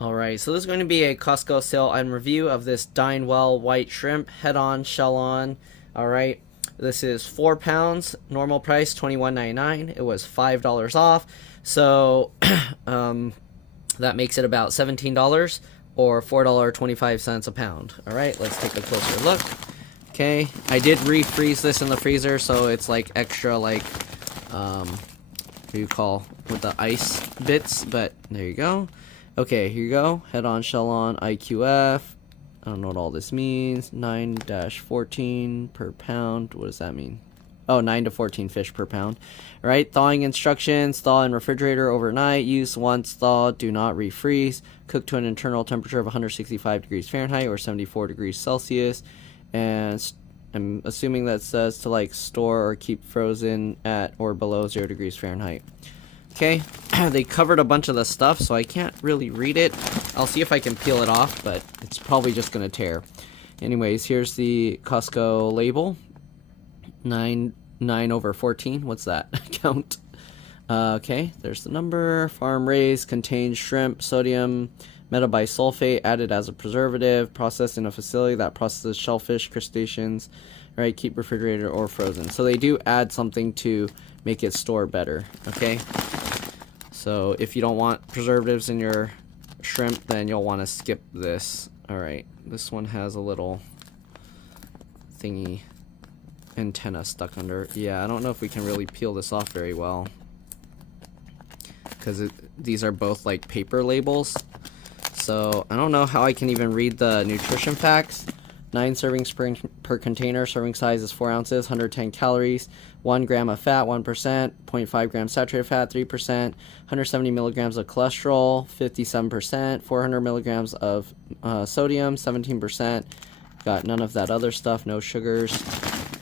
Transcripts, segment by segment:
Alright, so this is going to be a Costco sale and review of this Dine white shrimp, head on, shell on. Alright, this is 4 pounds, normal price $21.99. It was $5 off, so that makes it about $17 or $4.25 a pound. Alright, let's take a closer look. Okay, I did refreeze this in the freezer, so it's like extra, like, what do you call, with the ice bits, but there you go. Okay, here you go. Head on, shell on, IQF. I don't know what all this means. 9-14 per pound. What does that mean? Oh, 9 to 14 fish per pound. All right, thawing instructions. Thaw in refrigerator overnight. Use once thawed. Do not refreeze. Cook to an internal temperature of 165 degrees Fahrenheit or 74 degrees Celsius. And I'm assuming that says to like store or keep frozen at or below 0 degrees Fahrenheit. Okay, they covered a bunch of the stuff, so I can't really read it. I'll see if I can peel it off, but it's probably just going to tear. Anyways, here's the Costco label. 9/14. What's that? Count. Okay, there's the number. Farm raised, contains shrimp, sodium metabisulfate added as a preservative, processed in a facility that processes shellfish, crustaceans. Right, keep refrigerated or frozen. So they do add something to make it store better. Okay. So if you don't want preservatives in your shrimp, then you'll want to skip this. Alright, this one has a little thingy antenna stuck under. Yeah, I don't know if we can really peel this off very well, because these are both like paper labels. So I don't know how I can even read the nutrition facts. 9 servings per container. Serving size is 4 ounces, 110 calories, 1 gram of fat, 1%, 0.5 grams saturated fat, 3%, 170 milligrams of cholesterol, 57%, 400 milligrams of sodium, 17%. Got none of that other stuff, no sugars.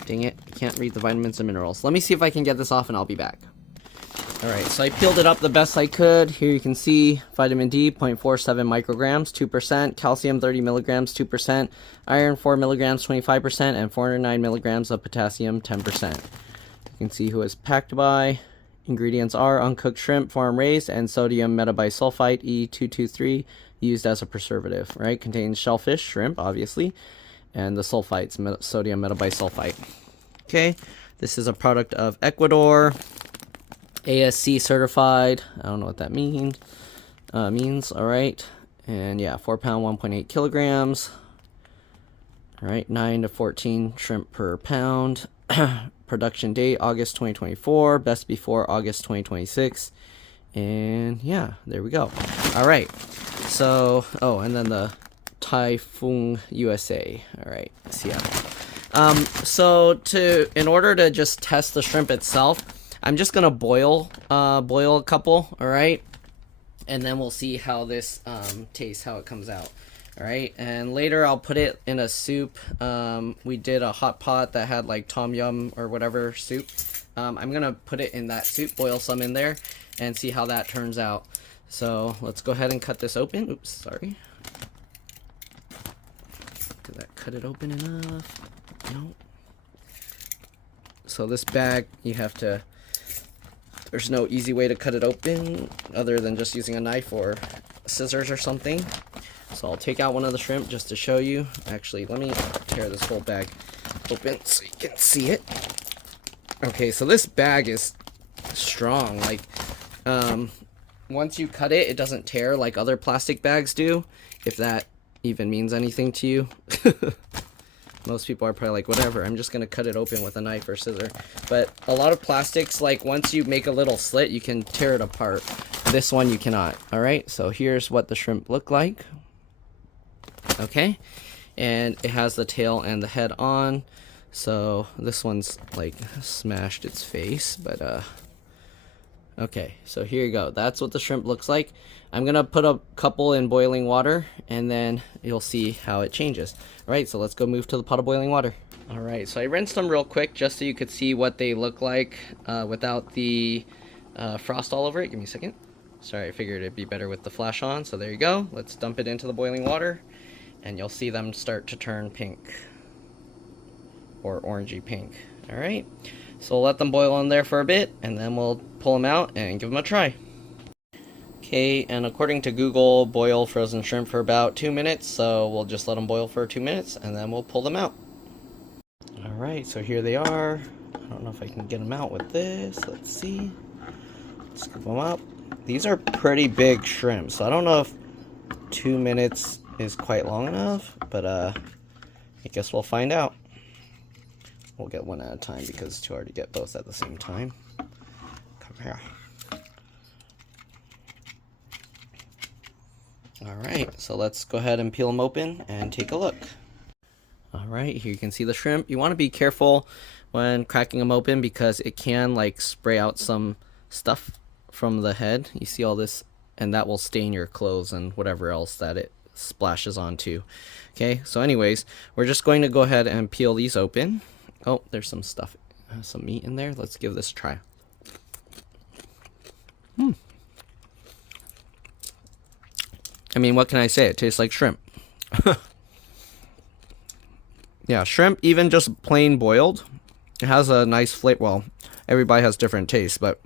Dang it, I can't read the vitamins and minerals. Let me see if I can get this off and I'll be back. Alright, so I peeled it up the best I could. Here you can see vitamin D, 0.47 micrograms, 2%, calcium, 30 milligrams, 2%, iron, 4 milligrams, 25%, and 409 milligrams of potassium, 10%. You can see who it's packed by. Ingredients are uncooked shrimp, farm raised, and sodium metabisulfite, E223, used as a preservative, right? Contains shellfish, shrimp, obviously, and the sulfites, sodium metabisulfite. Okay, this is a product of Ecuador. ASC certified. I don't know what that means. All right, and yeah, 4 pound, 1.8 kilograms. All right, 9 to 14 shrimp per pound. Production date August 2024. Best before August 2026. And yeah, there we go. All right. So, oh, and then the Typhoon USA. All right, yeah. So in order to just test the shrimp itself, I'm just gonna boil a couple, all right, and then we'll see how this tastes, how it comes out, all right. And later I'll put it in a soup. We did a hot pot that had like tom yum or whatever soup. I'm gonna put it in that soup, boil some in there, and see how that turns out. So let's go ahead and cut this open. Oops, sorry. Did that cut it open enough? No. So this bag, you have to. There's no easy way to cut it open other than just using a knife or scissors or something. So I'll take out one of the shrimp just to show you. Actually, let me tear this whole bag open so you can see it. Okay, so this bag is strong. Like, once you cut it, it doesn't tear like other plastic bags do, if that even means anything to you. Most people are probably like, whatever, I'm just going to cut it open with a knife or scissor. But a lot of plastics, like once you make a little slit, you can tear it apart. This one you cannot. All right, so here's what the shrimp look like. Okay, and it has the tail and the head on. So this one's like smashed its face, but okay, so here you go. That's what the shrimp looks like. I'm gonna put a couple in boiling water and then you'll see how it changes. All right, so let's go move to the pot of boiling water. All right, so I rinsed them real quick just so you could see what they look like without the frost all over it. Give me a second. Sorry, I figured it'd be better with the flash on. So there you go. Let's dump it into the boiling water and you'll see them start to turn pink or orangey pink. All right, so we'll let them boil in there for a bit and then we'll pull them out and give them a try. Okay, and according to Google, boil frozen shrimp for about 2 minutes, so we'll just let them boil for 2 minutes and then we'll pull them out. Alright, so here they are. I don't know if I can get them out with this. Let's see. Scoop them up. These are pretty big shrimp, so I don't know if 2 minutes is quite long enough, but I guess we'll find out. We'll get one at a time because it's too hard to get both at the same time. Come here. Alright, so let's go ahead and peel them open and take a look. Alright, here you can see the shrimp. You want to be careful when cracking them open because it can like spray out some stuff from the head. You see all this, and that will stain your clothes and whatever else that it splashes onto. Okay, so anyways, we're just going to go ahead and peel these open. Oh, there's some stuff, some meat in there. Let's give this a try. I mean, what can I say? It tastes like shrimp. Yeah, shrimp, even just plain boiled, it has a nice flavor. Well, everybody has different tastes, but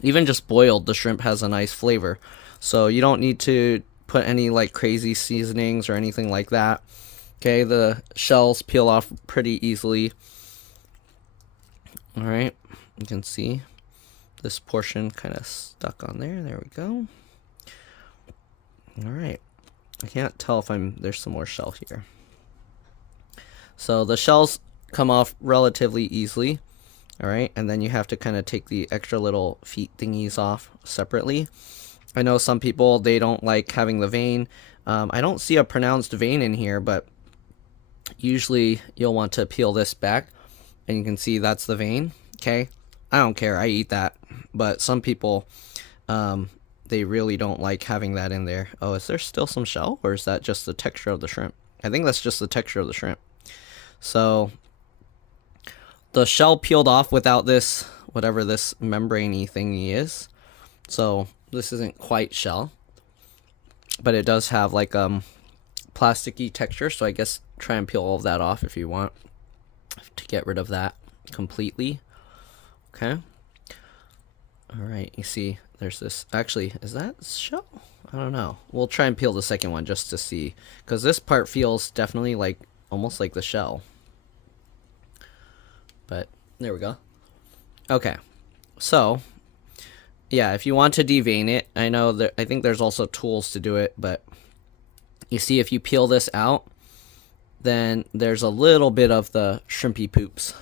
even just boiled, the shrimp has a nice flavor. So you don't need to put any like crazy seasonings or anything like that. Okay, the shells peel off pretty easily. Alright, you can see this portion kind of stuck on there. There we go. Alright, I can't tell if there's some more shell here. So the shells come off relatively easily. Alright, and then you have to kind of take the extra little feet thingies off separately. I know some people, they don't like having the vein. I don't see a pronounced vein in here, but usually you'll want to peel this back. And you can see that's the vein. Okay, I don't care, I eat that. But some people, they really don't like having that in there. Oh, is there still some shell? Or is that just the texture of the shrimp? I think that's just the texture of the shrimp. So the shell peeled off without this, whatever this membrane-y thingy is. So this isn't quite shell, but it does have like plasticky texture. So I guess try and peel all of that off if you want to get rid of that completely. Okay. All right. You see, there's this. Actually, is that shell? I don't know. We'll try and peel the second one just to see, because this part feels definitely like almost like the shell. But there we go. Okay, so yeah, if you want to devein it, I know that I think there's also tools to do it, but you see if you peel this out, then there's a little bit of the shrimpy poops.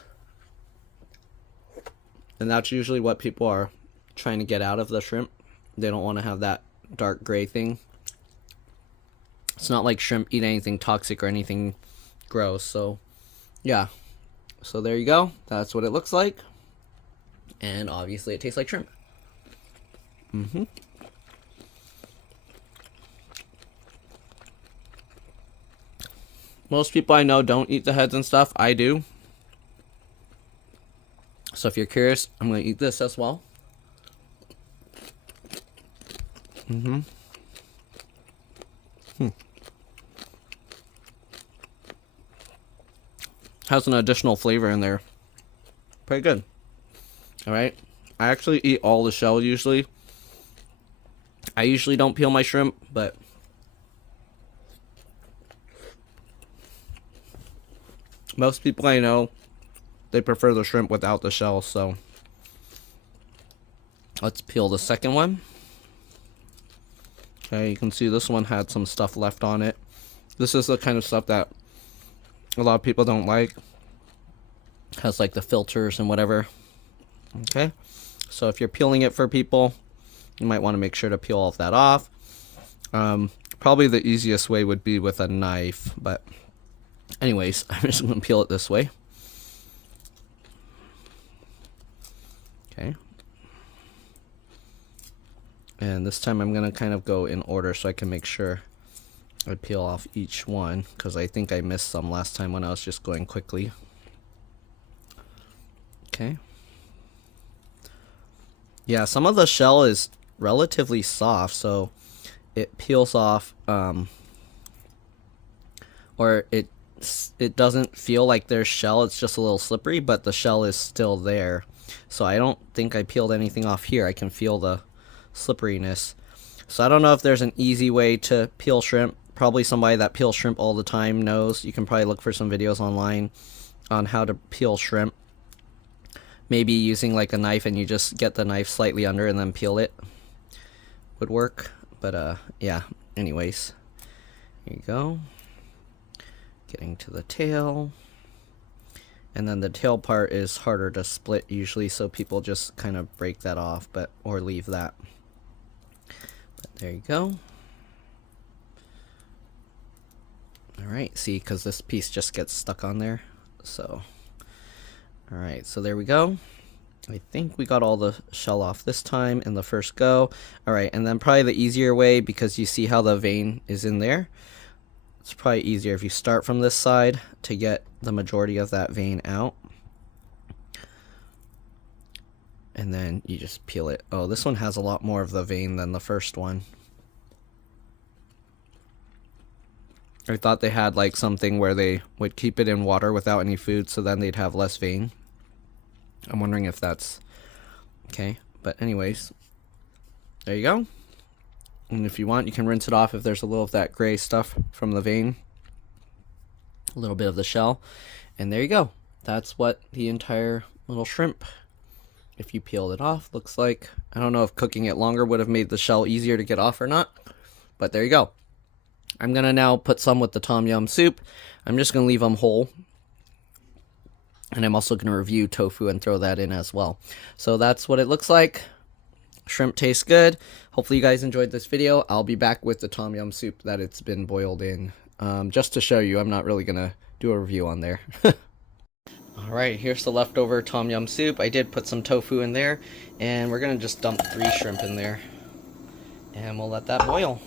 And that's usually what people are trying to get out of the shrimp. They don't want to have that dark gray thing. It's not like shrimp eat anything toxic or anything gross, so yeah. So there you go. That's what it looks like. And obviously it tastes like shrimp. Most people I know don't eat the heads and stuff. I do. So if you're curious, I'm going to eat this as well. Has an additional flavor in there. Pretty good. Alright. I actually eat all the shell usually. I usually don't peel my shrimp, but most people I know, they prefer the shrimp without the shell, so let's peel the second one. Okay, you can see this one had some stuff left on it. This is the kind of stuff that a lot of people don't like. Has like the filters and whatever. Okay, so if you're peeling it for people, you might want to make sure to peel all of that off. Probably the easiest way would be with a knife, but anyways, I'm just going to peel it this way. Okay. And this time I'm going to kind of go in order so I can make sure I peel off each one, because I think I missed some last time when I was just going quickly. Okay. Yeah, some of the shell is relatively soft, so it peels off, or it doesn't feel like there's shell. It's just a little slippery, but the shell is still there. So I don't think I peeled anything off here. I can feel the slipperiness. So I don't know if there's an easy way to peel shrimp. Probably somebody that peels shrimp all the time knows. You can probably look for some videos online on how to peel shrimp. Maybe using like a knife and you just get the knife slightly under and then peel it would work. But yeah, anyways, here you go. Getting to the tail. And then the tail part is harder to split usually, so people just kind of break that off, or leave that. But there you go. Alright, see, because this piece just gets stuck on there. So, alright, so there we go. I think we got all the shell off this time in the first go. Alright, and then probably the easier way, because you see how the vein is in there. It's probably easier if you start from this side to get the majority of that vein out. And then you just peel it. Oh, this one has a lot more of the vein than the first one. I thought they had like something where they would keep it in water without any food, so then they'd have less vein. I'm wondering if that's okay. But anyways, there you go. And if you want, you can rinse it off if there's a little of that gray stuff from the vein. A little bit of the shell. And there you go. That's what the entire little shrimp, if you peeled it off, looks like. I don't know if cooking it longer would have made the shell easier to get off or not. But there you go. I'm going to now put some with the tom yum soup. I'm just going to leave them whole. And I'm also going to review tofu and throw that in as well. So that's what it looks like. Shrimp tastes good. Hopefully you guys enjoyed this video. I'll be back with the tom yum soup that it's been boiled in. Just to show you, I'm not really going to do a review on there. Alright, here's the leftover tom yum soup. I did put some tofu in there. And we're going to just dump 3 shrimp in there. And we'll let that boil.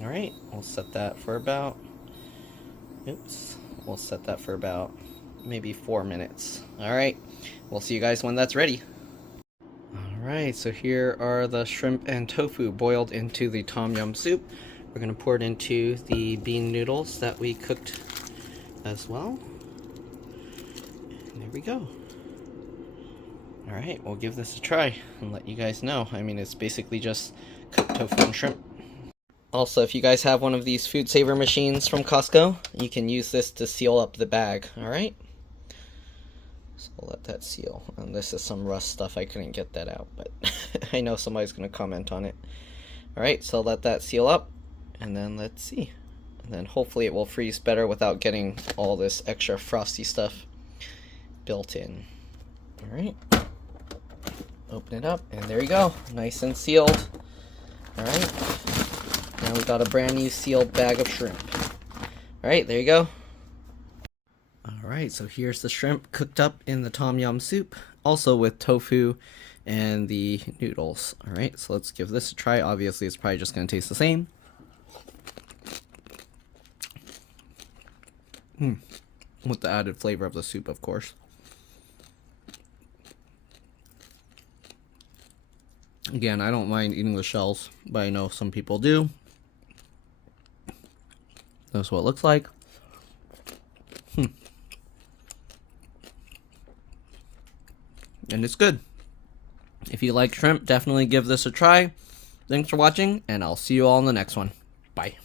Alright, we'll set that for about... Oops. We'll set that for about maybe 4 minutes. Alright, we'll see you guys when that's ready. Alright, so here are the shrimp and tofu boiled into the tom yum soup. We're going to pour it into the bean noodles that we cooked as well. And there we go. Alright, we'll give this a try and let you guys know. I mean, it's basically just cooked tofu and shrimp. Also, if you guys have one of these food saver machines from Costco, you can use this to seal up the bag. Alright? So we'll let that seal. And this is some rust stuff. I couldn't get that out, but I know somebody's going to comment on it. Alright, so let that seal up. And then let's see. And then hopefully it will freeze better without getting all this extra frosty stuff built in. Alright. Open it up. And there you go. Nice and sealed. Alright. Now we got a brand new sealed bag of shrimp. Alright, there you go. Alright, so here's the shrimp cooked up in the tom yum soup, also with tofu and the noodles. Alright, so let's give this a try. Obviously, it's probably just going to taste the same. With the added flavor of the soup, of course. Again, I don't mind eating the shells, but I know some people do. That's what it looks like. And it's good. If you like shrimp, definitely give this a try. Thanks for watching, and I'll see you all in the next one. Bye.